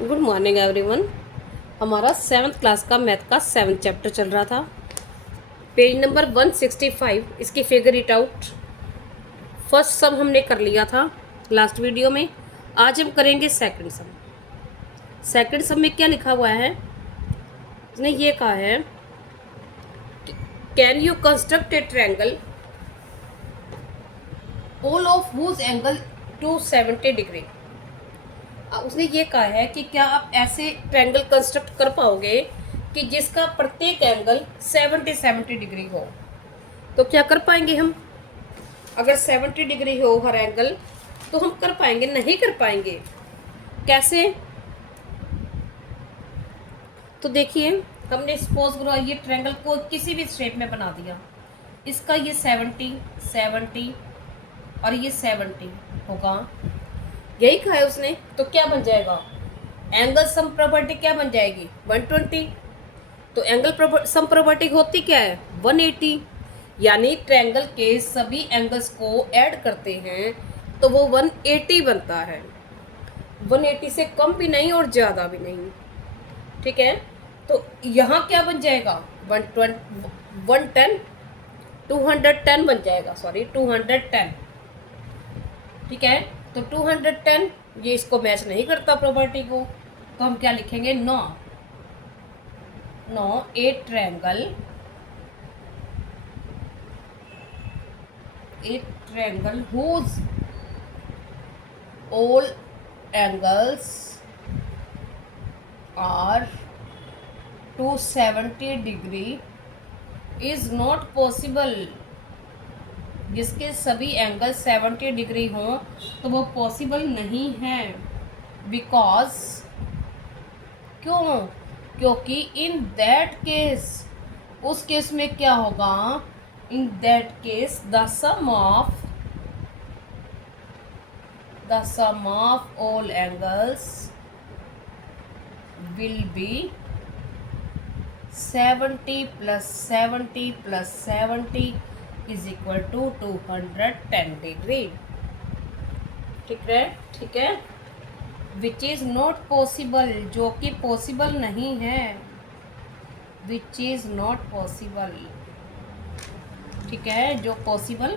Good morning everyone. हमारा 7th class का math का 7th चैप्टर चल रहा था। पेज नंबर 165, इसकी फिगर इट आउट। फर्स्ट सम हमने कर लिया था लास्ट वीडियो में। आज हम करेंगे सेकंड सम। सेकंड सम में क्या लिखा हुआ है, उसने ये कहा है can you construct a triangle all of whose angle 270 degree. उसने ये कहा है कि क्या आप ऐसे ट्रायंगल कंस्ट्रक्ट कर पाओगे कि जिसका प्रत्येक एंगल 70 डिग्री हो। तो क्या कर पाएंगे हम? अगर 70 डिग्री हो हर एंगल तो हम कर पाएंगे? नहीं कर पाएंगे। कैसे? तो देखिए, हमने सपोज करो ये ट्रायंगल को किसी भी शेप में बना दिया। इसका ये 70 और ये 70 होगा, यही कहा है उसने। तो क्या बन जाएगा? एंगल सम प्रॉपर्टी क्या बन जाएगी? 120। तो एंगल सम प्रॉपर्टी होती क्या है? 180। यानी ट्रायंगल के सभी एंगल्स को ऐड करते हैं तो वो 180 बनता है। 180 से कम भी नहीं और ज़्यादा भी नहीं। ठीक है, तो यहाँ क्या बन जाएगा? 110 210 बन जाएगा। सॉरी, 210। ठीक है, तो 210 ये इसको मैच नहीं करता प्रॉपर्टी को, तो हम क्या लिखेंगे? No a triangle whose all angles are 270 degree is not possible। जिसके सभी एंगल 70 डिग्री हों तो वो पॉसिबल नहीं है। बिकॉज क्यों? क्योंकि इन दैट केस, उस केस में क्या होगा? In that case the sum of all angles will be 70 plus 70 plus 70 is equal to 210 degree. ठीक है, विच इज नॉट पॉसिबल, जो कि पॉसिबल नहीं है। विच इज नॉट पॉसिबल, ठीक है, जो पॉसिबल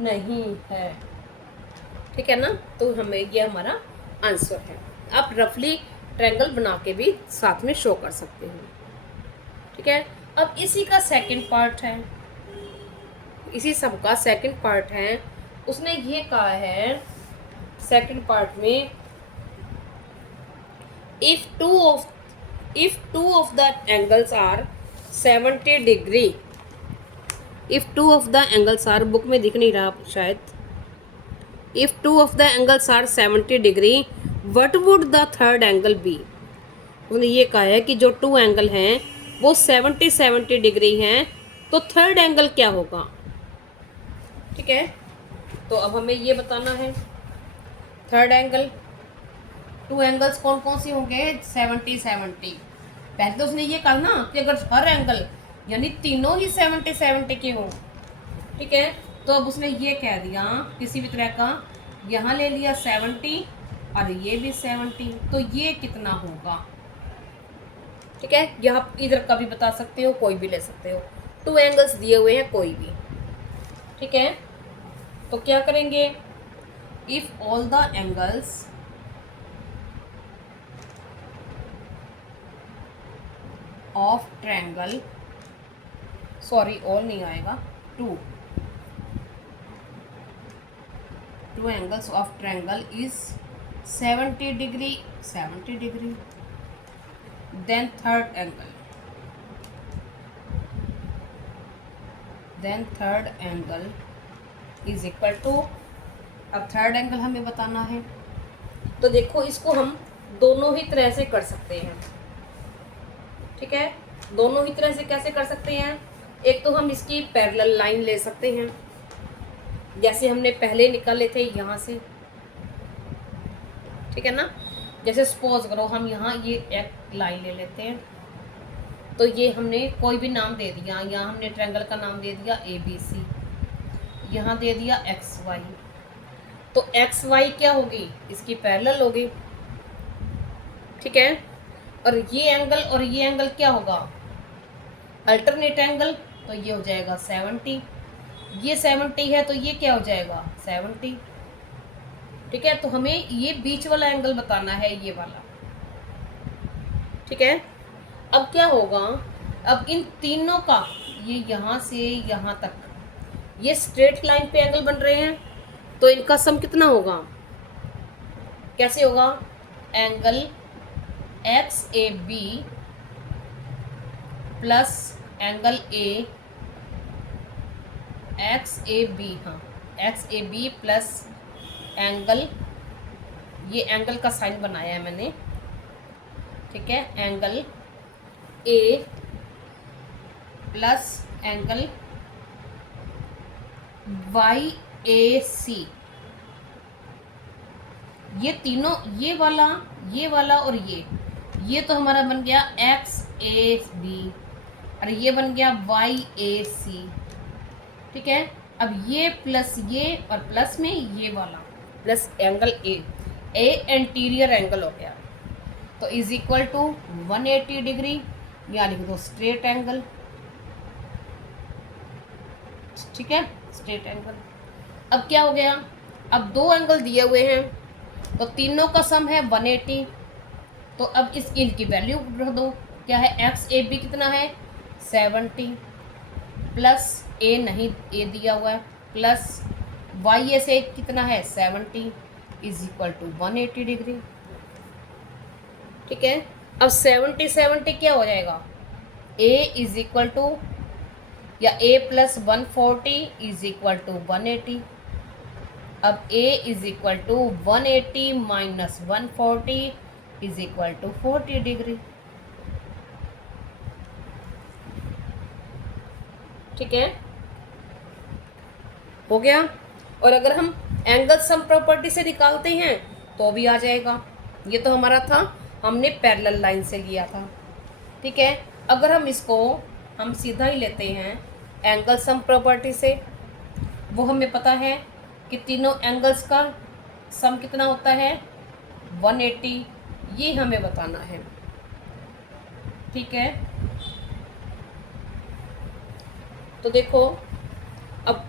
नहीं है। ठीक है ना? तो हमें ये हमारा आंसर है। आप रफली ट्रायंगल बना के भी साथ में शो कर सकते हैं। ठीक है, अब इसी का सेकंड पार्ट है, इसी सब का सेकंड पार्ट है। उसने ये कहा है सेकंड पार्ट में, if two of the angles are 70 degree, if two of the angles are, book में दिख नहीं रहा शायद, if two of the angles are 70 degree what would the third angle be। उसने ये कहा है कि जो टू एंगल हैं वो 70 डिग्री हैं, तो थर्ड एंगल क्या होगा? ठीक है, तो अब हमें ये बताना है थर्ड एंगल। टू एंगल्स कौन कौन सी होंगे? 70 पहले तो उसने ये कहा ना कि अगर हर एंगल यानी तीनों ही 70 के हों। ठीक है, तो अब उसने ये कह दिया किसी भी तरह का, यहाँ ले लिया 70 और ये भी 70, तो ये कितना होगा? ठीक है, यहाँ इधर का भी बता सकते हो, कोई भी ले सकते हो। टू एंगल्स दिए हुए हैं कोई भी। ठीक है, तो क्या करेंगे? If all the angles of triangle, sorry all नहीं आएगा, two angles of triangle is 70 degree, then third angle is equal to, अब थर्ड एंगल हमें बताना है। तो देखो, इसको हम दोनों ही तरह से कर सकते हैं। ठीक है, दोनों ही तरह से कैसे कर सकते हैं? एक तो हम इसकी पैरेलल लाइन ले सकते हैं, जैसे हमने पहले निकाले थे यहाँ से। ठीक है ना? जैसे सपोज करो हम यहाँ ये एक लाइन ले लेते हैं, तो ये हमने कोई भी नाम दे दिया। यहाँ हमने ट्रायंगल का नाम दे दिया ABC, यहाँ दे दिया XY। तो XY क्या होगी? इसकी पैरेलल होगी। ठीक है। और ये एंगल क्या होगा, अल्टरनेट एंगल, तो ये हो जाएगा 70। ये 70 है तो ये क्या हो जाएगा 70। ठीक है, तो हमें ये बीच वाला एंगल बताना है, ये वाला। ठीक है, अब क्या होगा, अब इन तीनों का, ये यहाँ से यहाँ तक ये स्ट्रेट लाइन पे एंगल बन रहे हैं, तो इनका सम कितना होगा, कैसे होगा, angle X A B plus angle A X A B, हाँ X A B plus angle, ये एंगल का साइन बनाया है मैंने, ठीक है, angle A plus angle Y A C, ये तीनों, ये वाला और ये तो हमारा बन गया एक्स ए बी और ये बन गया वाई ए सी। ठीक है, अब ये प्लस ये और प्लस में ये वाला प्लस एंगल ए एंटीरियर एंगल हो गया, तो इज इक्वल टू 180 डिग्री, या लिख दो स्ट्रेट एंगल। ठीक है, स्ट्रेट एंगल। अब क्या हो गया, अब दो एंगल दिए हुए हैं तो तीनों का सम है 180, तो अब इस इनकी वैल्यू रख दो, क्या है, एक्स ए बी कितना है 70 प्लस ए नहीं, ए दिया हुआ है, प्लस वाई ए से कितना है 70 इज इक्वल टू 180 डिग्री। ठीक है, अब 70 क्या हो जाएगा, ए इज इक्वल टू, या a plus 140 is equal to 180। अब a is equal to 180 minus 140 is equal to 40 degree. ठीक है, हो गया। और अगर हम एंगल सम प्रॉपर्टी से निकालते हैं तो भी आ जाएगा, ये तो हमारा था, हमने पैरेलल लाइन से लिया था। ठीक है, अगर हम इसको हम सीधा ही लेते हैं एंगल सम प्रॉपर्टी से, वो हमें पता है कि तीनों एंगल्स का सम कितना होता है 180, ये हमें बताना है। ठीक है, तो देखो, अब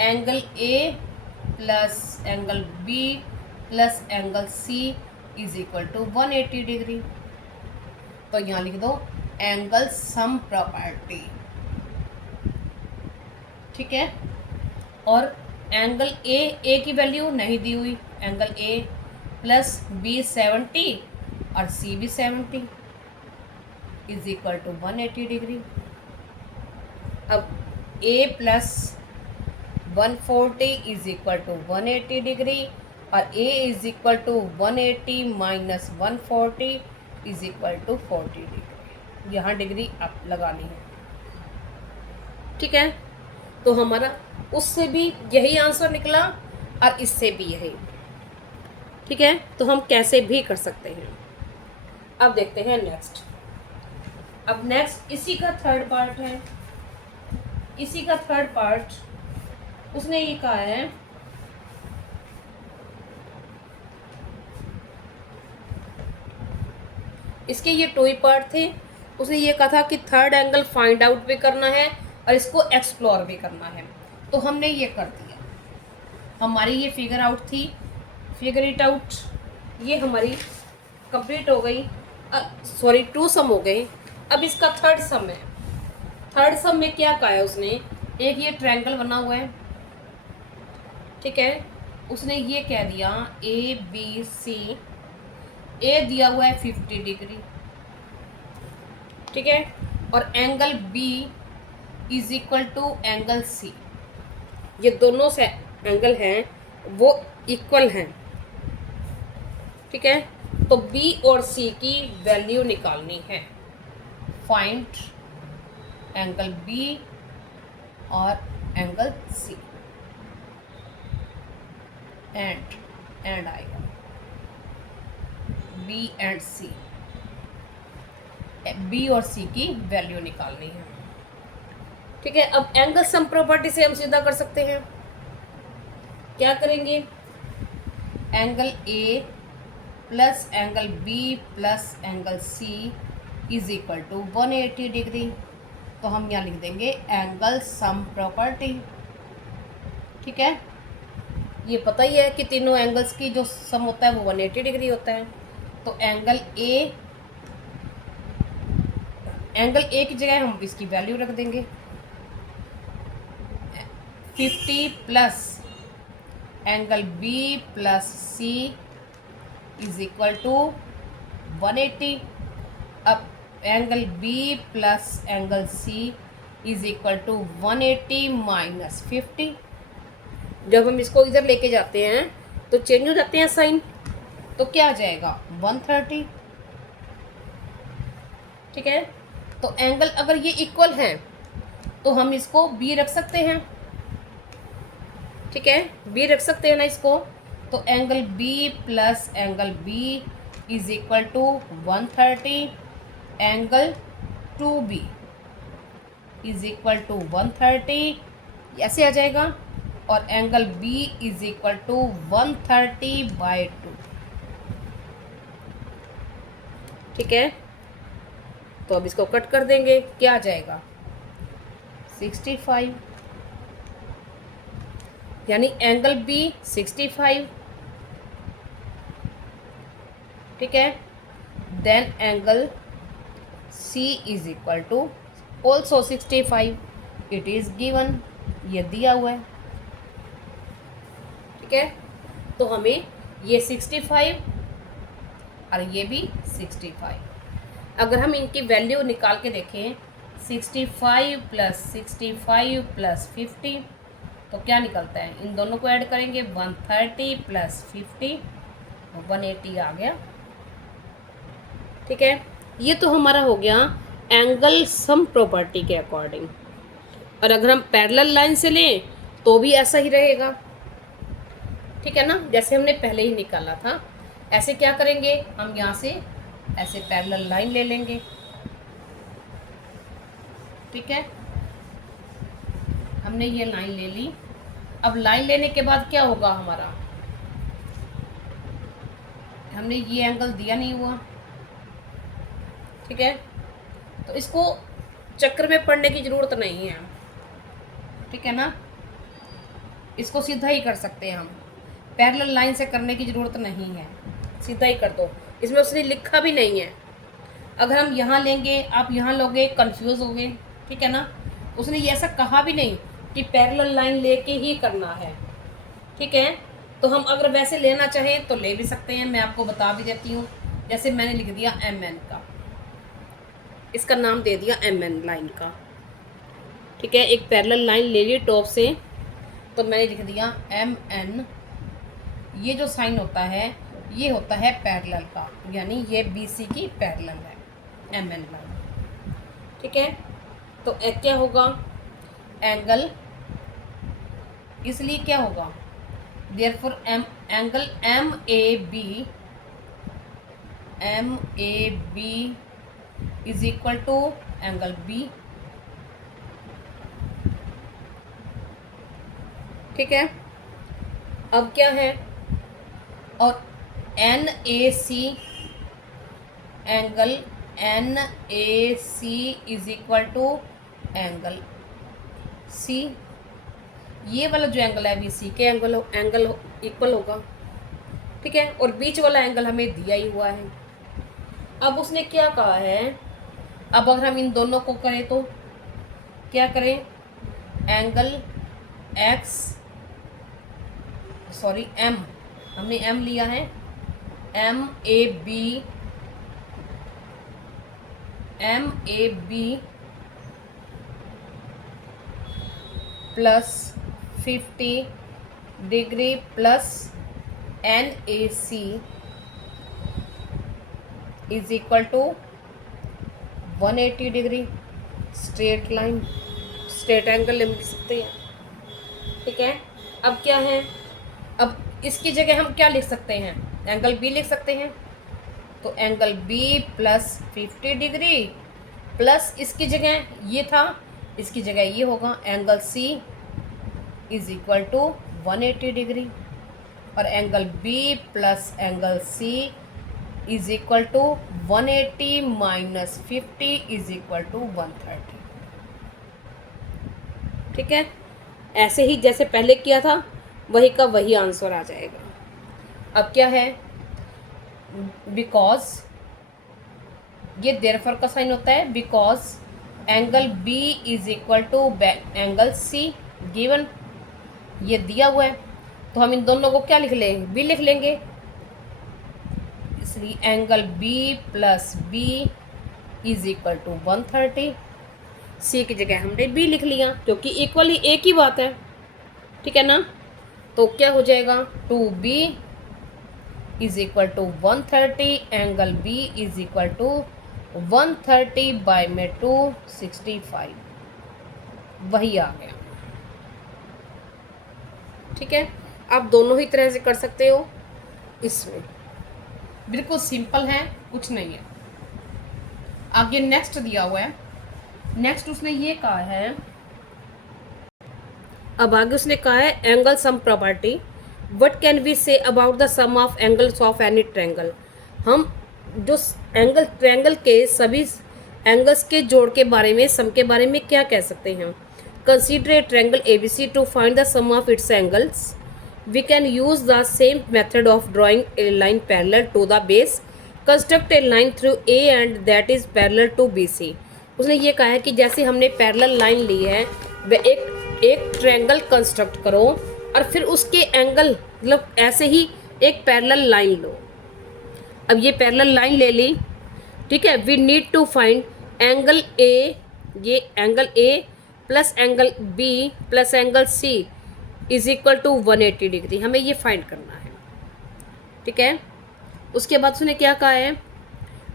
angle A plus angle B plus angle C is equal to 180 degree, तो यहाँ लिख दो एंगल सम प्रॉपर्टी। ठीक है, और एंगल ए की वैल्यू नहीं दी हुई, एंगल ए प्लस बी 70 और सी भी 70 इज इक्वल टू 180 डिग्री। अब A plus 140 is equal to 180 degree और A is equal to 180 minus 140 is equal to 40 degree, यहाँ डिग्री आप लगानी है। ठीक है, तो हमारा उससे भी यही आंसर निकला और इससे भी यही। ठीक है, तो हम कैसे भी कर सकते हैं। अब देखते हैं नेक्स्ट। अब नेक्स्ट इसी का थर्ड पार्ट है, इसी का थर्ड पार्ट उसने ये कहा है इसके ये टू ही पार्ट थे, उसने ये कहा था कि थर्ड एंगल फाइंड आउट भी करना है और इसको एक्सप्लोर भी करना है, तो हमने ये कर दिया। हमारी ये फिगर आउट थी, फिगर इट आउट, ये हमारी कंप्लीट हो गई। सॉरी, 2 सम हो गए। अब इसका थर्ड सम है। थर्ड सम में क्या कहा है उसने, एक ये ट्रायंगल बना हुआ है, ठीक है, उसने ये कह दिया ए बी सी, ए दिया हुआ है 50 डिग्री, ठीक है, और angle B is equal to angle C, ये दोनों से एंगल हैं वो इक्वल हैं। ठीक है, तो बी और सी की वैल्यू निकालनी है। फाइंड एंगल बी और एंगल सी, एंड आएगा बी एंड सी, बी और सी की वैल्यू निकालनी है। ठीक है, अब एंगल सम प्रॉपर्टी से हम सीधा कर सकते हैं। क्या करेंगे, angle A plus angle B plus angle C is equal to 180 degree. तो हम यहाँ लिख देंगे एंगल सम प्रॉपर्टी। ठीक है, ये पता ही है कि तीनों एंगल्स की जो सम होता है वो 180 डिग्री होता है। तो एंगल ए की जगह हम इसकी वैल्यू रख देंगे 50 plus angle B plus C is equal to 180। अब angle B plus angle C is equal to 180 minus 50। जब हम इसको इधर लेके जाते हैं तो चेंज हो जाते हैं साइन, तो क्या आ जाएगा 130। ठीक है, तो एंगल अगर ये इक्वल है तो हम इसको बी रख सकते हैं। ठीक है, बी रख सकते हैं ना इसको। तो angle B plus angle B is equal to 130। Angle 2B is equal to 130 ऐसे आ जाएगा। और angle B is equal to 130/2। ठीक है, तो अब इसको कट कर देंगे, क्या आ जाएगा 65, यानी एंगल B 65। ठीक है, then angle C is equal to also 65। It is given, ये दिया हुआ है। ठीक है, तो हमें ये 65 और ये भी 65, अगर हम इनकी वैल्यू निकाल के देखें 65 प्लस 65 प्लस 50 तो क्या निकलता है, इन दोनों को ऐड करेंगे 130 प्लस 50 180 आ गया। ठीक है, ये तो हमारा हो गया एंगल सम प्रॉपर्टी के अकॉर्डिंग। और अगर हम पैरेलल लाइन से लें तो भी ऐसा ही रहेगा। ठीक है ना, जैसे हमने पहले ही निकाला था। ऐसे क्या करेंगे, हम यहाँ से ऐसे पैरेलल लाइन ले लेंगे। ठीक है, हमने ये लाइन ले ली। अब लाइन लेने के बाद क्या होगा हमारा, हमने ये एंगल दिया नहीं हुआ। ठीक है, तो इसको चक्कर में पड़ने की ज़रूरत नहीं है। ठीक है ना, इसको सीधा ही कर सकते हैं हम, पैरेलल लाइन से करने की ज़रूरत नहीं है, सीधा ही कर दो। इसमें उसने लिखा भी नहीं है। अगर हम यहाँ लेंगे, आप यहाँ लोगे, कंफ्यूज होगे। ठीक है ना, उसने ये ऐसा कहा भी नहीं कि पैरेलल लाइन लेके ही करना है। ठीक है, तो हम अगर वैसे लेना चाहें तो ले भी सकते हैं। मैं आपको बता भी देती हूँ, जैसे मैंने लिख दिया MN का, इसका नाम दे दिया MN लाइन का। ठीक है, एक पैरेलल लाइन ले ली टॉप से, तो मैंने लिख दिया MN। ये जो साइन होता है ये होता है पैरेलल का, यानी ये BC की पैरेलल है MN लाइन। ठीक है, तो क्या होगा एंगल, इसलिए क्या होगा, therefore angle MAB is equal to angle B। ठीक है, अब क्या है, और NAC angle NAC is equal to angle C। ये वाला जो एंगल है BC के एंगल इक्वल होगा। ठीक है, और बीच वाला एंगल हमें दिया ही हुआ है। अब उसने क्या कहा है, अब अगर हम इन दोनों को करें तो क्या करें, एंगल M, हमने M लिया है, MAB plus 50 degree plus NAC is equal to 180 degree. Straight line, straight angle लिख सकते हैं। ठीक है, अब क्या है, अब इसकी जगह हम क्या लिख सकते हैं, एंगल B लिख सकते हैं। तो angle B plus 50 degree plus इसकी जगह ये था, इसकी जगह ये होगा angle C is equal to 180 degree. और angle B plus angle C is equal to 180 minus 50 is equal to 130। ठीक है, ऐसे ही जैसे पहले किया था वही का वही आंसर आ जाएगा। अब क्या है, बिकॉज ये देयरफॉर का साइन होता है, because angle B is equal to angle C given, ये दिया हुआ है तो हम इन दोनों को क्या लिख लेंगे, बी लिख लेंगे। इसलिए angle B plus B is equal to 130। C की जगह हमने बी लिख लिया क्योंकि इक्वली एक ही बात है, ठीक है ना। तो क्या हो जाएगा, 2b is equal to 130, angle B is equal to 130 by में 265, वही आ गया। ठीक है, आप दोनों ही तरह से कर सकते हो, इसमें बिल्कुल सिंपल है, कुछ नहीं है। आगे नेक्स्ट दिया हुआ है, नेक्स्ट उसने ये कहा है, अब आगे उसने कहा है angle sum property, what can we say about the sum of angles of any triangle. हम जो एंगल ट्रायंगल के सभी एंगल्स के जोड़ के बारे में, सम के बारे में क्या कह सकते हैं। Consider a triangle ABC to find the sum of its angles, we can use the same method of drawing a line parallel to the base, construct a line through A and that is parallel to B C. उसने ये कहा है कि जैसे हमने parallel line ली है, वह एक ट्रायंगल कंस्ट्रक्ट करो और फिर उसके एंगल, मतलब ऐसे ही एक पैरेलल लाइन लो। अब ये पैरेलल लाइन ले ली, ठीक है, we need to find angle A, ये angle A plus angle B plus angle C is equal to 180 degree, हमें ये फाइंड करना है। ठीक है, उसके बाद उसने क्या कहा है,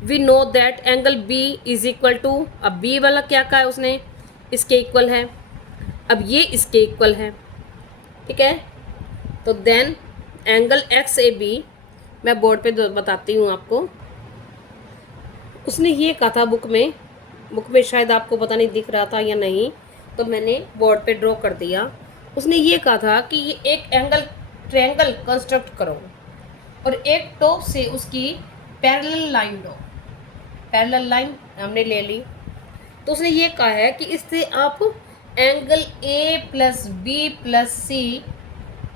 we know that angle B is equal to, अब बी वाला क्या कहा है उसने, इसके इक्वल है, अब ये इसके इक्वल है। ठीक है, तो then angle X A B, मैं बोर्ड पे बताती हूँ आपको। उसने ये कहा था बुक में शायद आपको पता नहीं दिख रहा था या नहीं, तो मैंने बोर्ड पे ड्रॉ कर दिया। उसने ये कहा था कि ये एक ट्रायंगल कंस्ट्रक्ट करो और एक टॉप से उसकी पैरेलल लाइन लो। पैरेलल लाइन हमने ले ली, तो उसने ये कहा है कि इससे आप angle A plus B plus C,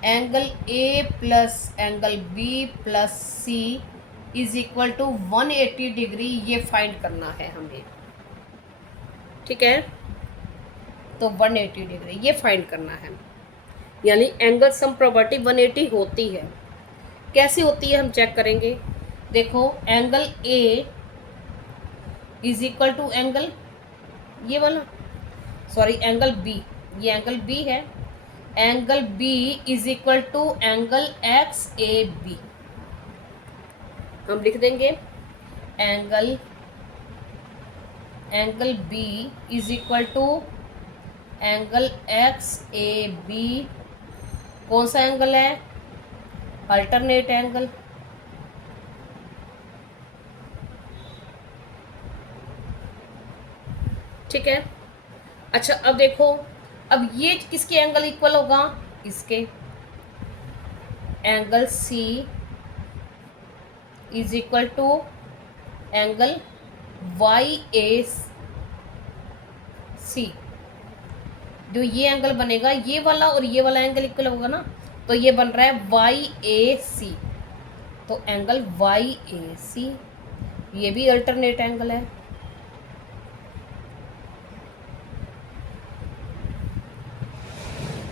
angle A plus angle B plus C is equal to 180 degree, ये फाइंड करना है हमें। ठीक है, तो 180 डिग्री ये फाइंड करना है, यानी एंगल सम प्रॉपर्टी 180 होती है। कैसे होती है हम चेक करेंगे। देखो, angle A is equal to angle ये वाला, सॉरी एंगल बी, ये एंगल बी है, angle B is equal to angle X A B. हम लिख देंगे angle B is equal to angle X A B. कौन सा एंगल है, अल्टरनेट एंगल। ठीक है, अच्छा अब देखो, अब ये किसके एंगल इक्वल होगा, इसके angle C is equal to angle Y A C. जो ये एंगल बनेगा, ये वाला और ये वाला एंगल इक्वल होगा ना, तो ये बन रहा है वाई ए सी, तो एंगल वाई ए सी, ये भी अल्टरनेट एंगल है।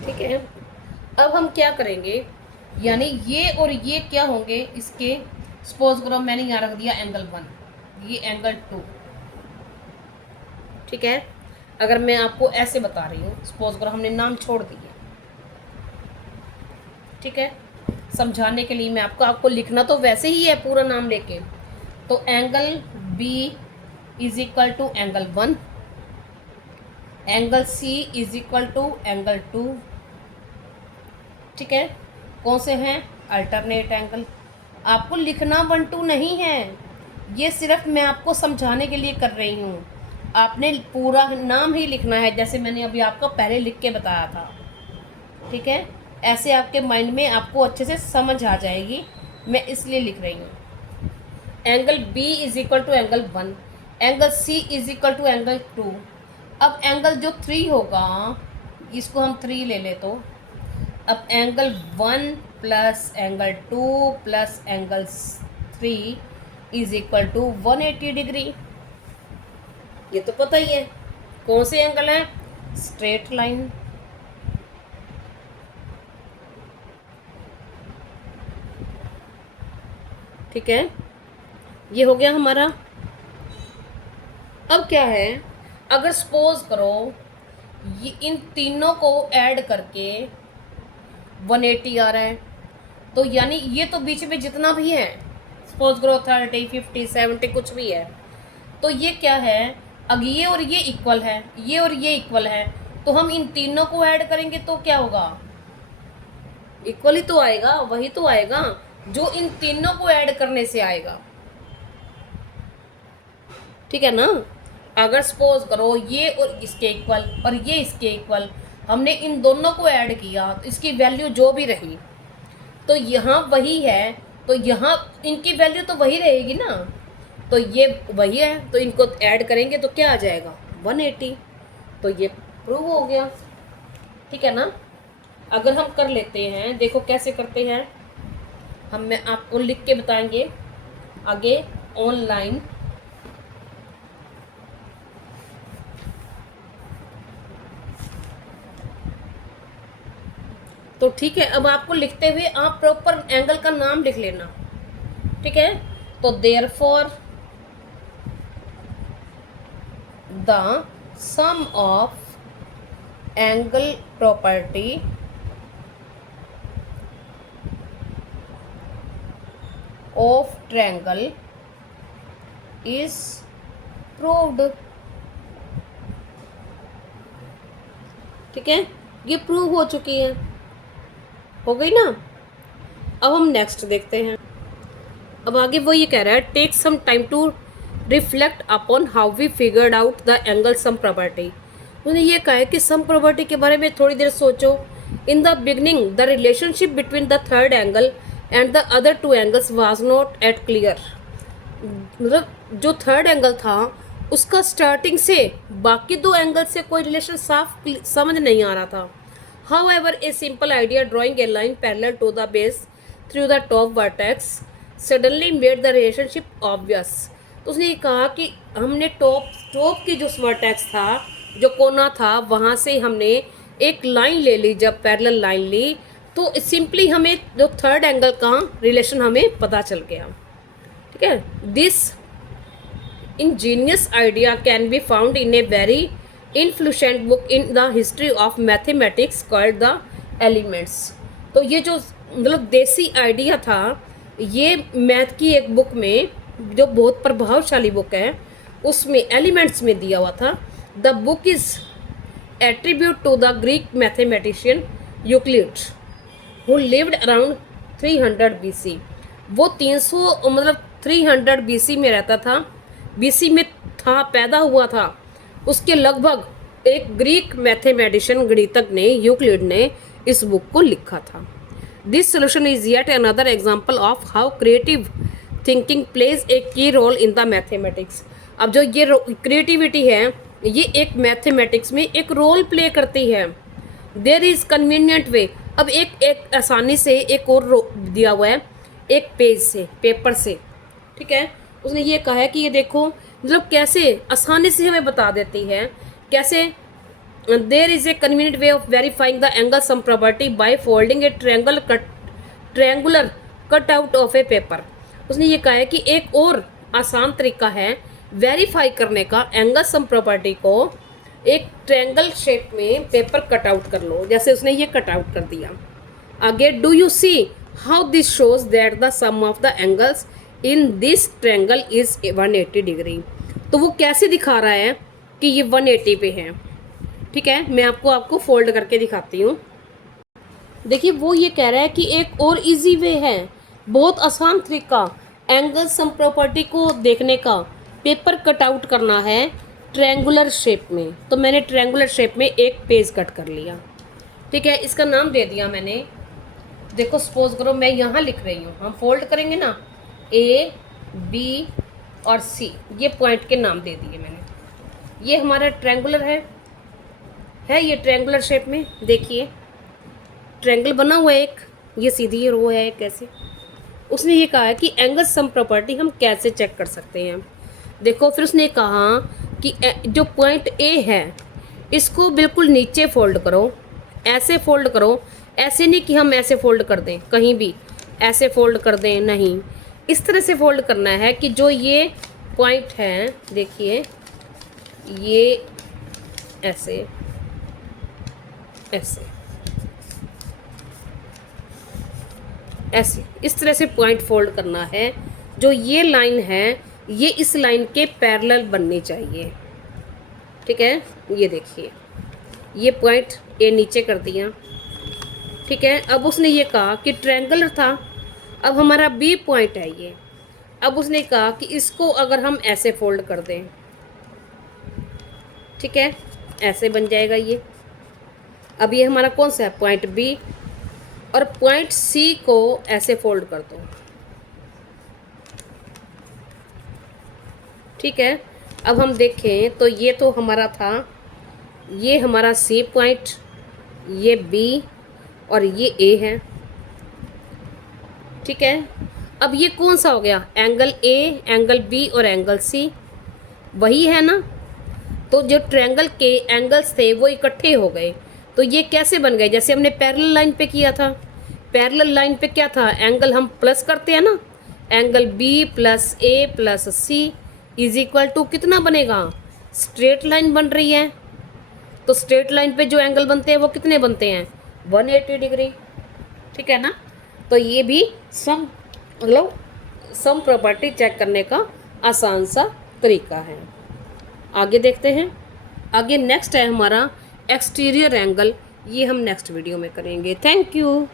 ठीक है, अब हम क्या करेंगे, यानी ये और ये क्या होंगे इसके, सपोज करो मैंने यहाँ रख दिया एंगल 1, ये एंगल 2। ठीक है, अगर मैं आपको ऐसे बता रही हूँ, सपोज करो हमने नाम छोड़ दिए। ठीक है, समझाने के लिए मैं आपको लिखना तो वैसे ही है पूरा नाम लेके। तो angle B is equal to angle 1, angle C is equal to angle 2। ठीक है, कौन से हैं, अल्टरनेट एंगल। आपको लिखना 1 2 नहीं है, ये सिर्फ मैं आपको समझाने के लिए कर रही हूँ। आपने पूरा नाम ही लिखना है, जैसे मैंने अभी आपको पहले लिख के बताया था। ठीक है, ऐसे आपके माइंड में आपको अच्छे से समझ आ जाएगी, मैं इसलिए लिख रही हूँ। Angle B is equal to angle 1, angle C is equal to angle 2। अब एंगल जो 3 होगा, इसको हम 3 ले ले, तो अब angle 1 plus angle 2 plus angle 3 is equal to 180 degree. ये तो पता ही है कौन से एंगल है, स्ट्रेट लाइन। ठीक है, ये हो गया हमारा। अब क्या है, अगर सपोज करो ये इन तीनों को ऐड करके 180 आ रहा है, तो यानी ये तो बीच में जितना भी है, सपोज करो 30 50 70 कुछ भी है, तो ये क्या है, अगर ये और ये इक्वल है, ये और ये इक्वल है, तो हम इन तीनों को ऐड करेंगे तो क्या होगा, इक्वल ही तो आएगा, वही तो आएगा जो इन तीनों को ऐड करने से आएगा। ठीक है ना। अगर सपोज करो ये और इसके इक्वल और ये इसके इक्वल, हमने इन दोनों को ऐड किया तो इसकी वैल्यू जो भी रही, तो यहाँ वही है, तो यहाँ इनकी वैल्यू तो वही रहेगी ना, तो ये वही है, तो इनको ऐड करेंगे तो क्या आ जाएगा 180। तो ये प्रूव हो गया। ठीक है ना। अगर हम कर लेते हैं, देखो कैसे करते हैं हम, मैं आपको लिख के बताएंगे आगे ऑनलाइन। तो ठीक है, अब आपको लिखते हुए आप प्रॉपर एंगल का नाम लिख लेना। ठीक है, तो therefore the sum of angle property of triangle is proved. ठीक है, ये प्रूव हो चुकी है, हो गई ना। अब हम नेक्स्ट देखते हैं। अब आगे वो ये कह रहा है, take some time to reflect upon how we figured out the angle sum property. उन्होंने ये कहा है कि सम प्रॉपर्टी के बारे में थोड़ी देर सोचो। In the beginning the relationship between the third angle and the other two angles was not at clear. मतलब जो थर्ड एंगल था उसका स्टार्टिंग से बाकी दो एंगल से कोई रिलेशन साफ समझ नहीं आ रहा था। However, a simple idea drawing a line parallel to the base through the top vertex suddenly made the relationship obvious। तो उसने ये कहा कि हमने टॉप की जो वर्टेक्स था, जो कोना था, वहाँ से हमने एक लाइन ले ली, जब पैरेलल लाइन ली तो सिंपली हमें जो थर्ड एंगल का रिलेशन हमें पता चल गया। ठीक है, this ingenious idea can be found in a very influential book in the history of mathematics called the Elements। तो ये जो मतलब देसी आइडिया था, ये मैथ की एक बुक में, जो बहुत प्रभावशाली बुक है, उसमें एलिमेंट्स में दिया हुआ था। The book is attribute to the Greek mathematician Euclid who lived around 300 BC। वो 300 मतलब 300 BC में रहता था, BC में था, पैदा हुआ था। उसके लगभग एक ग्रीक मैथमेटिशियन गणितज्ञ ने, यूक्लिड ने इस बुक को लिखा था। This solution is yet another example of how creative thinking plays a की रोल इन द मैथमेटिक्स। अब जो ये क्रिएटिविटी है, ये एक मैथमेटिक्स में एक रोल प्ले करती है। There is convenient way. अब एक आसानी से एक और दिया हुआ है, एक पेज से, पेपर से। ठीक है, उसने ये कहा है कि ये देखो मतलब कैसे आसानी से हमें बता देती है, कैसे there is a convenient way of verifying the angle sum property by folding a triangular cut out of a paper. उसने ये कहा है कि एक और आसान तरीका है वेरीफाई करने का एंगल सम प्रॉपर्टी को, एक ट्रायंगल शेप में पेपर कट आउट कर लो, जैसे उसने ये कट आउट कर दिया। आगे, do you see how this shows that the sum of the angles in this triangle is 180 degree. तो वो कैसे दिखा रहा है कि ये 180 पे है। ठीक है, मैं आपको फोल्ड करके दिखाती हूँ। देखिए, वो ये कह रहा है कि एक और इजी वे है, बहुत आसान तरीका एंगल सम प्रॉपर्टी को देखने का, पेपर कट आउट करना है ट्रायंगुलर शेप में। तो मैंने ट्रायंगुलर शेप में एक पेज कट कर लिया। ठीक है, इसका नाम दे दिया मैंने। देखो, सपोज करो मैं यहाँ लिख रही हूँ, हम फोल्ड करेंगे ना, A बी और सी, ये पॉइंट के नाम दे दिए मैंने। ये हमारा ट्रायंगुलर है ये ट्रायंगुलर शेप में, देखिए ट्रायंगल बना हुआ है एक, ये सीधी रो है कैसे। उसने ये कहा है कि एंगल सम प्रॉपर्टी हम कैसे चेक कर सकते हैं। देखो फिर उसने कहा कि जो पॉइंट ए है इसको बिल्कुल नीचे फोल्ड करो, ऐसे फोल्ड करो, ऐसे नहीं कि हम ऐसे फोल्ड कर दें, कहीं भी ऐसे फोल्ड कर दें, नहीं, इस तरह से फोल्ड करना है कि जो ये पॉइंट है, देखिए ये ऐसे ऐसे ऐसे इस तरह से पॉइंट फोल्ड करना है। जो ये लाइन है ये इस लाइन के पैरेलल बननी चाहिए, ठीक है। ये देखिए ये पॉइंट ए नीचे कर दिया, ठीक है। अब उसने ये कहा कि ट्रायंगुलर था, अब हमारा बी पॉइंट है ये। अब उसने कहा कि इसको अगर हम ऐसे फोल्ड कर दें, ठीक है, ऐसे बन जाएगा ये। अब ये हमारा कौन सा है, पॉइंट बी, और पॉइंट सी को ऐसे फोल्ड कर दो, ठीक है। अब हम देखें तो ये तो हमारा था, ये हमारा सी पॉइंट, ये बी और ये ए है, ठीक है। अब ये कौन सा हो गया, एंगल ए, एंगल बी और एंगल सी, वही है ना। तो जो ट्रायंगल के एंगल्स थे वो इकट्ठे हो गए, तो ये कैसे बन गए, जैसे हमने पैरेलल लाइन पे किया था। पैरेलल लाइन पे क्या था, एंगल हम प्लस करते हैं ना, angle B plus A plus C is equal to कितना बनेगा, स्ट्रेट लाइन बन रही है। तो स्ट्रेट लाइन पे जो एंगल बनते हैं वो कितने बनते हैं, 180 डिग्री, ठीक है ना। तो ये भी सम सम प्रॉपर्टी चेक करने का आसान सा तरीका है। आगे देखते हैं। आगे नेक्स्ट है हमारा एक्सटीरियर एंगल, ये हम नेक्स्ट वीडियो में करेंगे। Thank you.